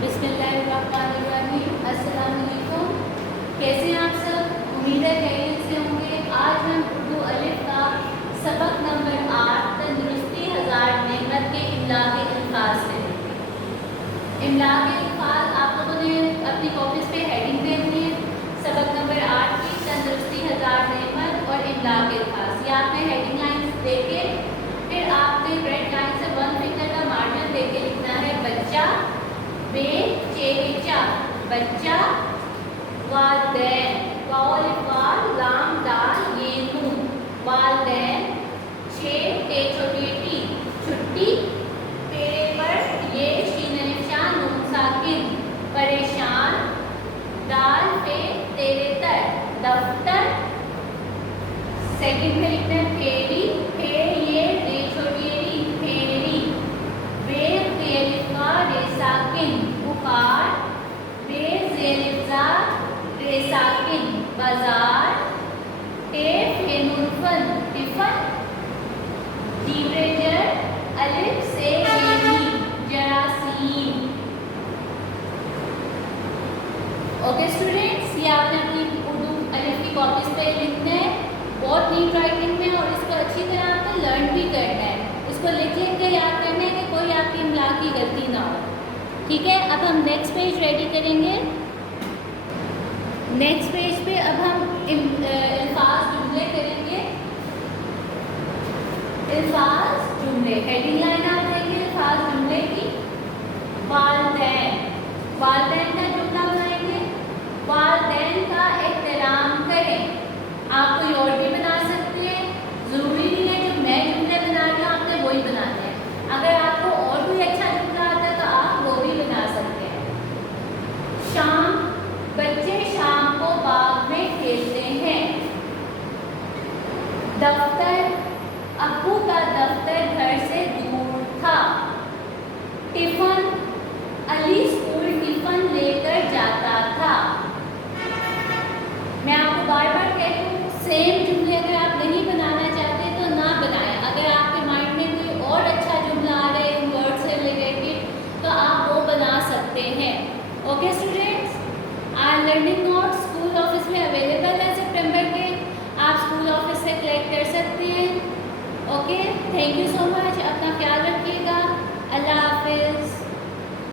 बिस्मिल्लाहिर्रहमानिर्रहीम। अस्सलाम वालेकुम। कैसे हैं आप सब? उम्मीद है खैरियत से होंगे। आज हम उर्दू अलिफ का सबक नंबर 8 तंदुरुस्ती हज़ार नेमत के इमला के अल्फाज से देखें। इमला के अल्फाज आप लोगों ने अपनी कॉपीज़ पे हेडिंग दे हुई है सबक नंबर 8 की तंदुरुस्ती हज़ार नेमत और इमला के अल्फाज। ये आपने हेडिंग लाइन देके फिर आपने रेड लाइन से 1 फिंगर का मार्जिन देके लिखना है बच्चा बेचेचा, बच्चा, वालदैन, वाल वाल लाम दाल ये नून, वालदैन, छे टे छोटी टी, छुट्टी, पेड़े पर ये शीन अलिफ शान नून साकिन, परेशान, दाल पे तेरे तर, दफ्तर, सेकंड में लिखना है फेरी, फे ये रे छोटी टी, फेरी, बे तेलिफा रे साकिन, बुखार, बे जेलिफा रे साकिन, बाजार, टेफ ये नूरफन, टिफन, जीब्रेजर, अलिफ से ये जरासीम। ओके स्टूडेंट्स, ये आपने अपनी उर्दू अलिफ की कॉपीज पे लिखना है, बहुत नीट राइटिंग में, और इसको अच्छी तरह आपको लर्न भी करना है। इसको लिख लिख के याद करना है कि कोई आपकी इमला की गलती ना हो। ठीक है, अब हम नेक्स्ट पेज रेडी करेंगे। नेक्स्ट पेज पे अब हम अल्फाज जुमले करेंगे। अल्फाज जुमले, हेडिंग लाइन आप देंगे अल्फाज जुमले की। वालदैन, वालदैन का जुमला बनाएंगे। वालदैन का एहतराम करें। आप कोई और भी बना सकते हैं, ज़रूरी नहीं है जो मैं जुमले बना रही हूँ आपने वही बनाने हैं। अगर आपको और कोई अच्छा जुमला आता है तो आप वो भी बना सकते हैं। शाम, बच्चे शाम को बाग में खेलते हैं। दफ्तर, अब्बू का दफ्तर घर से दूर था। टिफन, अली स्कूल टिफन लेकर जाता था। मैं आपको बार बार कहती हूँ सेम जुमले अगर आप नहीं बनाना चाहते तो ना बनाएं। अगर आपके माइंड में कोई और अच्छा जुमला आ रहा है इन वर्ड से रिलेटेड तो आप वो बना सकते हैं। ओके स्टूडेंट्स, आज लर्निंग नोट्स स्कूल ऑफिस में अवेलेबल है सितंबर के, आप स्कूल ऑफिस से कलेक्ट कर सकते हैं। Okay, thank you so much, अपना ख्याल रखिएगा। अल्लाह हाफिज़।